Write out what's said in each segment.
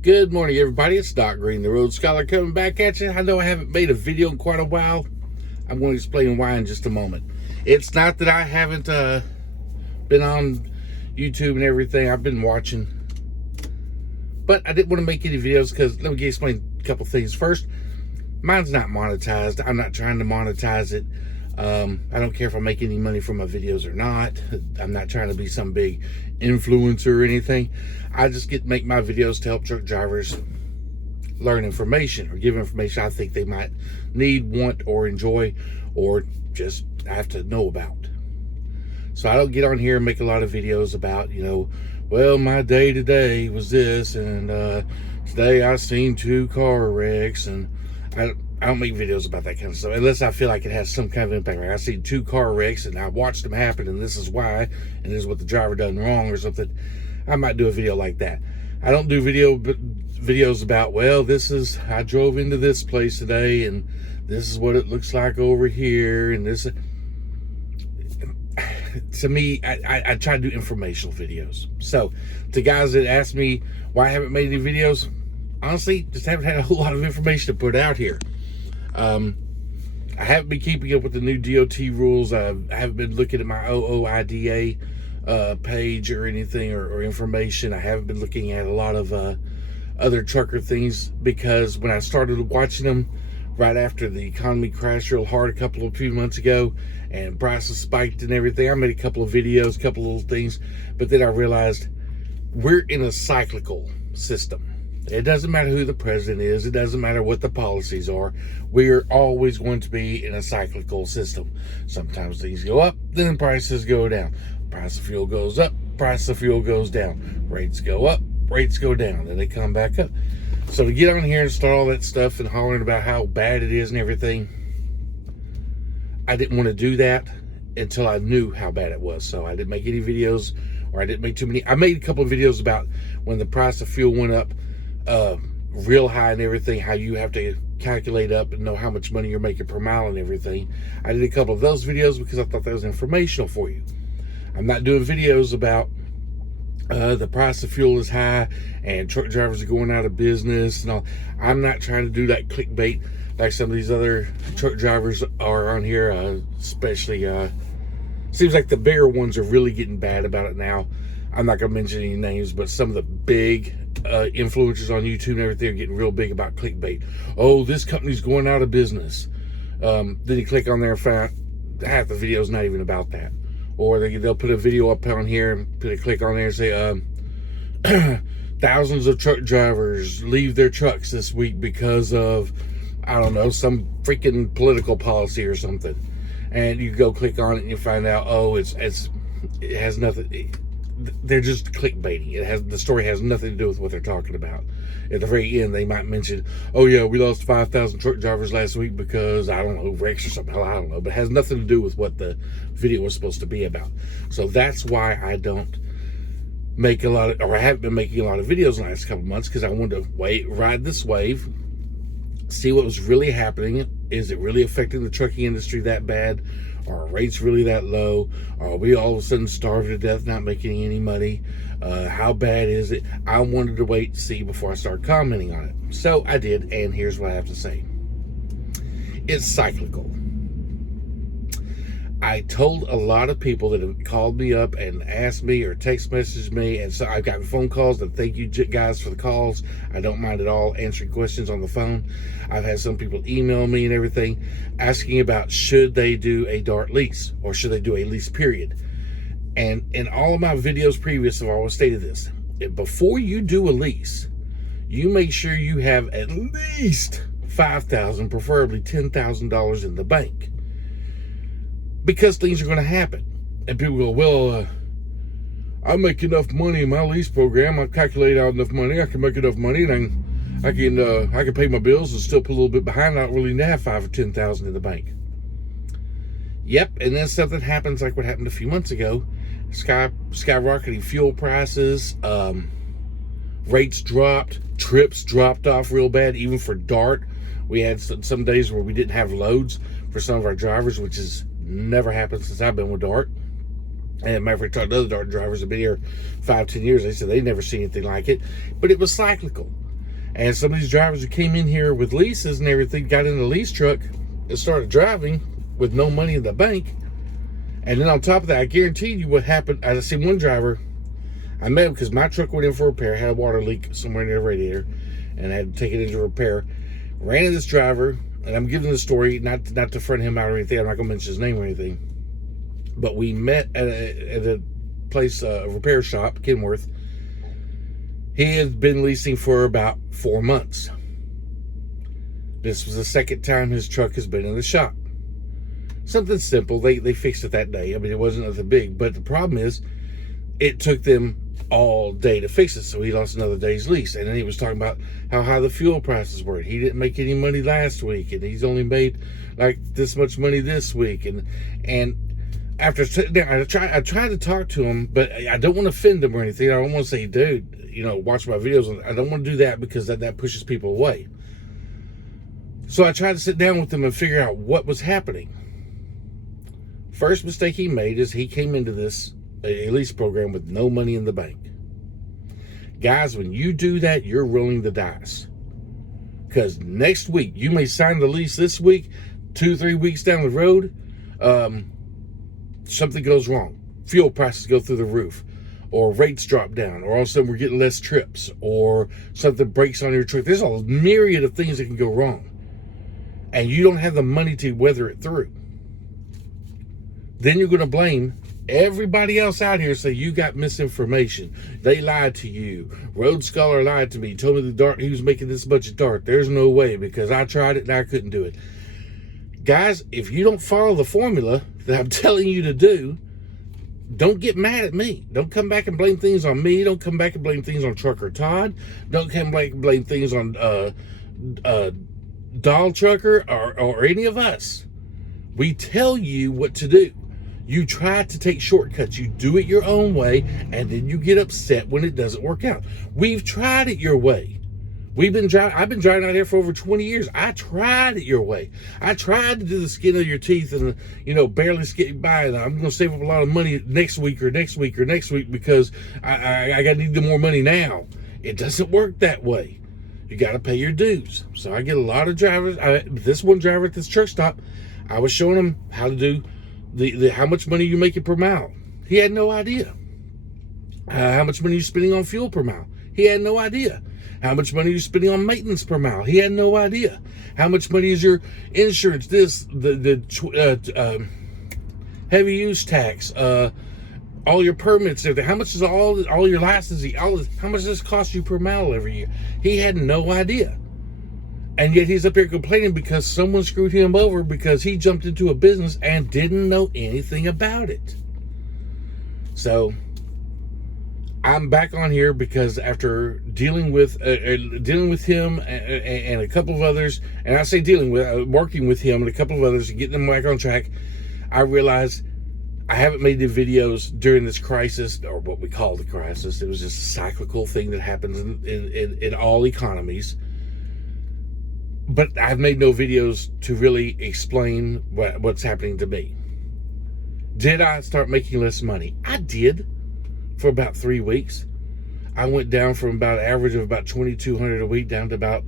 Good morning, everybody. It's Doc Green, the Road Scholar, coming back at you. I know I haven't made a video in quite a while. I'm going to explain why in just a moment. It's not that I haven't been on YouTube and everything. I've been watching. But I didn't want to make any videos because let me explain a couple things. First, mine's not monetized. I'm not trying to monetize it. I don't care if I make any money from my videos or not. I'm not trying to be some big influencer or anything. I just make my videos to help truck drivers learn information or give information I think they might need, want, or enjoy, or just have to know about. So I don't get on here and make a lot of videos about, well, my day today was this, and today I seen 2 car wrecks, and I don't make videos about that kind of stuff unless I feel like it has some kind of impact. Like I see 2 car wrecks and I watched them happen, and this is why, and this is what the driver done wrong or something. I might do a video like that. I don't do videos about, well, I drove into this place today, and this is what it looks like over here, and this. To me, I try to do informational videos. So, to guys that ask me why I haven't made any videos, honestly, just haven't had a whole lot of information to put out here. I haven't been keeping up with the new DOT rules. I haven't been looking at my OOIDA page or anything or information. I haven't been looking at a lot of other trucker things because when I started watching them right after the economy crashed real hard a few months ago and prices spiked and everything, I made a couple of videos, a couple of little things, but then I realized we're in a cyclical system. It doesn't matter who the president is. It doesn't matter what the policies are. We're always going to be in a cyclical system. Sometimes things go up, then prices go down. Price of fuel goes up, price of fuel goes down. Rates go up, rates go down, then they come back up. So to get on here and start all that stuff and hollering about how bad it is and everything, I didn't want to do that until I knew how bad it was. So I didn't make any videos, or I didn't make too many. I made a couple of videos about when the price of fuel went up real high and everything, how you have to calculate up and know how much money you're making per mile and everything. I did a couple of those videos because I thought that was informational for you. I'm not doing videos about the price of fuel is high and truck drivers are going out of business and all. I'm not trying to do that clickbait like some of these other truck drivers are on here, especially seems like the bigger ones are really getting bad about it now. I'm not going to mention any names, but some of the big influencers on YouTube and everything are getting real big about clickbait. Oh, this company's going out of business. Then you click on there and find half the video's not even about that. Or they'll put a video up on here and put a click on there and say, thousands of truck drivers leave their trucks this week because of, I don't know, some freaking political policy or something. And you go click on it and you find out, oh, it has nothing. They're just clickbaiting. The story has nothing to do with what they're talking about. At the very end, they might mention, oh yeah, we lost 5,000 truck drivers last week because, I don't know, wrecks or something. Hell, I don't know. But it has nothing to do with what the video was supposed to be about. So that's why I don't make a lot of, or I haven't been making a lot of videos in the last couple of months, because I wanted to ride this wave, see what was really happening. Is it really affecting the trucking industry that bad? Are rates really that low? Are we all of a sudden starving to death, not making any money? How bad is it? I wanted to wait to see before I start commenting on it. So I did, and here's what I have to say. It's cyclical. I told a lot of people that have called me up and asked me or text messaged me, and so I've gotten phone calls, and thank you guys for the calls. I don't mind at all answering questions on the phone. I've had some people email me and everything asking about should they do a DART lease or should they do a lease period. And in all of my videos previous, I've always stated this. Before you do a lease, you make sure you have at least $5,000, preferably $10,000 in the bank. Because things are going to happen. And people go, well, I make enough money in my lease program. I calculate out enough money. I can make enough money, and I can pay my bills and still put a little bit behind. I don't really have $5,000 or $10,000 in the bank. Yep, and then something happens like what happened a few months ago. Skyrocketing fuel prices, rates dropped, trips dropped off real bad, even for DART. We had some days where we didn't have loads for some of our drivers, which has never happened since I've been with DART. And matter of fact, talked to other DART drivers that have been here 5-10 years. They said they never seen anything like it. But it was cyclical. And some of these drivers who came in here with leases and everything got in the lease truck and started driving with no money in the bank. And then on top of that, I guarantee you what happened. I see one driver, I met him because my truck went in for repair, had a water leak somewhere in the radiator, and I had to take it into repair. Ran into this driver, and I'm giving the story, not to friend him out or anything. I'm not going to mention his name or anything. But we met at a place, a repair shop, Kenworth. He had been leasing for about 4 months. This was the second time his truck has been in the shop. Something simple. They fixed it that day. I mean, it wasn't nothing big. But the problem is, it took them all day to fix it. So he lost another day's lease. And then he was talking about how high the fuel prices were. He didn't make any money last week. And he's only made like this much money this week. And after sitting down, I tried to talk to him, but I don't want to offend him or anything. I don't want to say, dude, watch my videos. I don't want to do that because that pushes people away. So I tried to sit down with him and figure out what was happening. First mistake he made is he came into this a lease program with no money in the bank. Guys, when you do that, you're rolling the dice. Because next week, you may sign the lease this week, 2-3 weeks down the road, something goes wrong. Fuel prices go through the roof, or rates drop down, or all of a sudden we're getting less trips, or something breaks on your truck. There's a myriad of things that can go wrong, and you don't have the money to weather it through. Then you're going to blame everybody else out here, say you got misinformation. They lied to you. Road Scholar lied to me, told me the dart he was making this much of dart. There's no way because I tried it and I couldn't do it. Guys, if you don't follow the formula that I'm telling you to do, don't get mad at me. Don't come back and blame things on me. Don't come back and blame things on Trucker Todd. Don't come back and blame things on Doll Trucker or any of us. We tell you what to do. You try to take shortcuts. You do it your own way, and then you get upset when it doesn't work out. We've tried it your way. I've been driving out here for over 20 years. I tried it your way. I tried to do the skin of your teeth and, barely skate by. And I'm going to save up a lot of money next week because I need more money now. It doesn't work that way. You got to pay your dues. So I get a lot of drivers. This one driver at this truck stop, I was showing him how to do how much money you making per mile. He had no idea. How much money you spending on fuel per mile. He had no idea. How much money you spending on maintenance per mile. He had no idea. How much money is your insurance, the heavy use tax, all your permits, everything. How much is all your licensing, how much does this cost you per mile every year? He had no idea. And yet he's up here complaining because someone screwed him over because he jumped into a business and didn't know anything about it. So I'm back on here because after dealing with him and a couple of others, and I say working with him and a couple of others and getting them back on track, I realized I haven't made the videos during this crisis, or what we call the crisis. It was just a cyclical thing that happens in all economies. But I've made no videos to really explain what's happening to me. Did I start making less money? I did. For about 3 weeks. I went down from about an average of about $2,200 a week down to about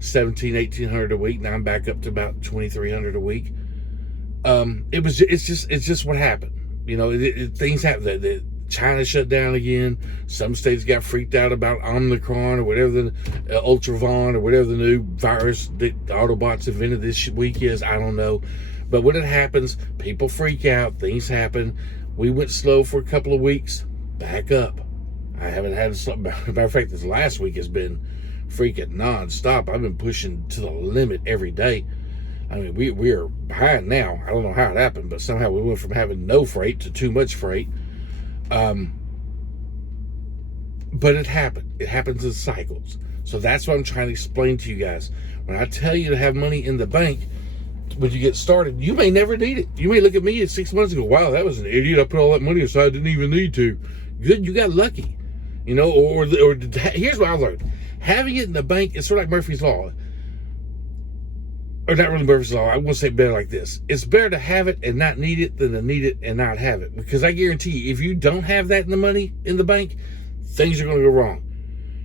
$1,700, $1,800 a week. Now I'm back up to about $2,300 a week. It's just what happened. Things happen. China shut down again. Some states got freaked out about Omicron or whatever the Ultravon or whatever the new virus that the Autobots invented this week is. I don't know. But when it happens, people freak out. Things happen. We went slow for a couple of weeks. Back up. I haven't had something. Matter of fact, this last week has been freaking non-stop. I've been pushing to the limit every day. I mean, we are behind now. I don't know how it happened, but somehow we went from having no freight to too much freight. But it happened. It happens in cycles. So that's what I'm trying to explain to you guys. When I tell you to have money in the bank, when you get started, you may never need it. You may look at me at 6 months and go, wow, that was an idiot. I put all that money aside. I didn't even need to. Good, you got lucky. Or here's what I learned. Having it in the bank is sort of like Murphy's Law. Or not really Murphy's Law. I won't say it better like this. It's better to have it and not need it than to need it and not have it. Because I guarantee you, if you don't have that in the money in the bank, things are going to go wrong.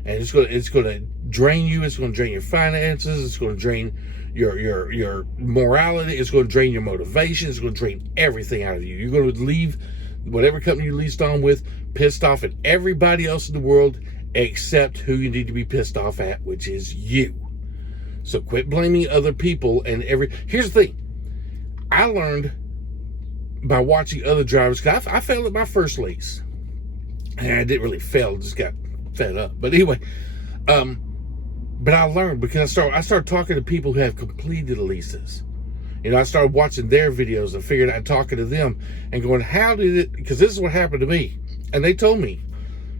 and it's gonna drain you. It's gonna drain your finances. It's gonna drain your morality. It's gonna drain your motivation. It's gonna drain everything out of you. You're gonna leave whatever company you leased on with pissed off at everybody else in the world except who you need to be pissed off at, which is you. So quit blaming other people. And here's the thing. I learned by watching other drivers, because I failed at my first lease. And I didn't really fail, just got fed up. But anyway, but I learned because I started talking to people who have completed leases. I started watching their videos and figured out talking to them and going, how did it, because this is what happened to me. And they told me,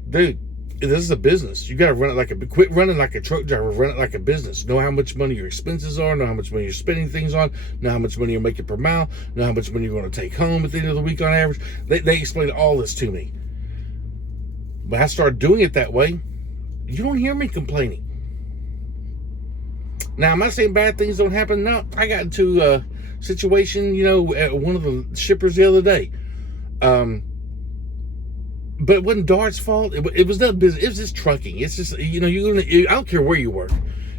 dude, this is a business. You got to run it quit running like a truck driver, run it like a business. Know how much money your expenses are, know how much money you're spending things on, know how much money you're making per mile, know how much money you're going to take home at the end of the week on average. They explained all this to me. But I started doing it that way. You don't hear me complaining. Now, am I saying bad things don't happen? No, I got into a situation, at one of the shippers the other day. But it wasn't Dart's fault. It was not business. It was just trucking. It's just, I don't care where you work.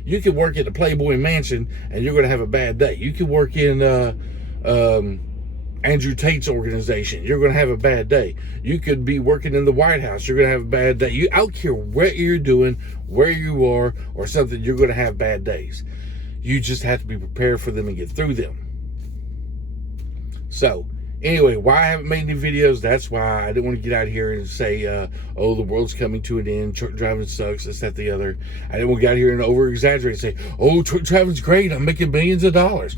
You could work at a Playboy Mansion and you're going to have a bad day. You could work in Andrew Tate's organization. You're going to have a bad day. You could be working in the White House. You're going to have a bad day. I don't care what you're doing, where you are, or something, you're going to have bad days. You just have to be prepared for them and get through them. So, anyway, why I haven't made any videos, that's why I didn't want to get out here and say, oh, the world's coming to an end, truck driving sucks, this, that, the other. I didn't want to get out here and over-exaggerate and say, oh, truck driving's great, I'm making millions of dollars.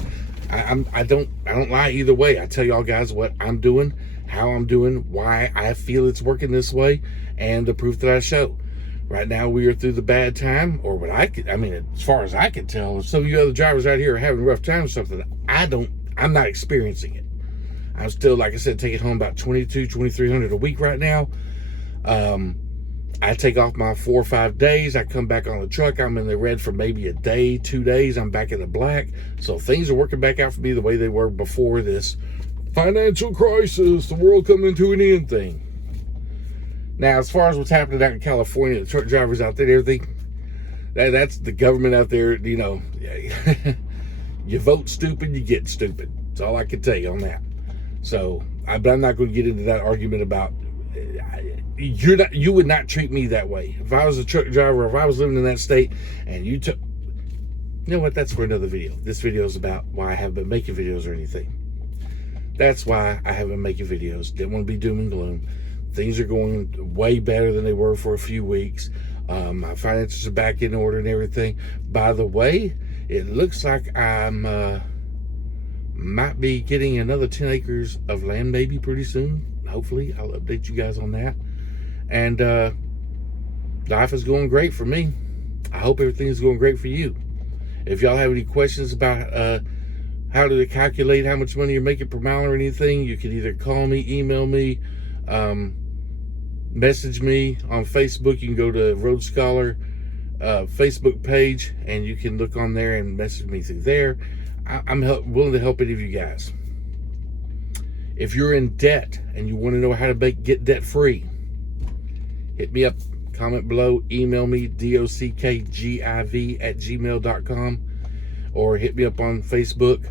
I don't lie either way. I tell y'all guys what I'm doing, how I'm doing, why I feel it's working this way, and the proof that I show. Right now, we are through the bad time, or as far as I can tell, if some of you other drivers out here are having a rough time or something, I'm not experiencing it. I'm still, like I said, taking home about $2,200-$2,300 a week right now. I take off my 4 or 5 days. I come back on the truck. I'm in the red for maybe a day, 2 days. I'm back in the black. So things are working back out for me the way they were before this financial crisis, the world coming to an end thing. Now, as far as what's happening out in California, the truck drivers out there, everything, that's the government out there, you vote stupid, you get stupid. That's all I can tell you on that. So, but I'm not going to get into that argument about you would not treat me that way. If I was a truck driver, if I was living in that state, and you took, you know what, that's for another video. This video is about why I haven't been making videos or anything. That's why I haven't been making videos. Didn't want to be doom and gloom. Things are going way better than they were for a few weeks. My finances are back in order and everything. By the way, it looks like I'm might be getting another 10 acres of land maybe pretty soon. Hopefully, I'll update you guys on that. And life is going great for me. I hope everything's going great for you. If y'all have any questions about how to calculate how much money you're making per mile or anything, you can either call me, email me, message me on Facebook. You can go to Road Scholar Facebook page and you can look on there and message me through there. I'm willing to help any of you guys. If you're in debt and you want to know how to get debt free, hit me up, comment below, email me, dockgiv@gmail.com, or hit me up on Facebook.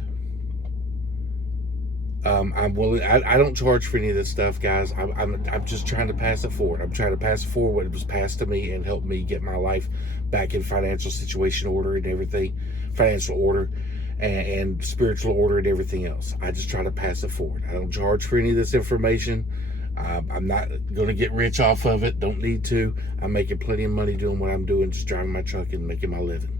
I'm willing. I don't charge for any of this stuff, guys. I'm just trying to pass it forward. I'm trying to pass it forward what was passed to me and help me get my life back in financial situation order and everything, financial order and spiritual order and everything else. I just try to pass it forward. I don't charge for any of this information. I'm not going to get rich off of it. Don't need to. I'm making plenty of money doing what I'm doing, just driving my truck and making my living.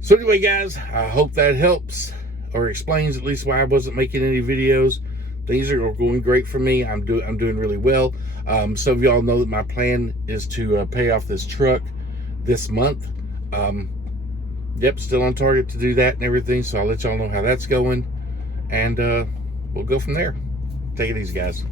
So anyway, guys, I hope that helps or explains at least why I wasn't making any videos. Things are going great for me. I'm doing really well. Some of y'all know that my plan is to pay off this truck this month. Yep, still on target to do that and everything. So I'll let y'all know how that's going, and we'll go from there. Take it easy, guys.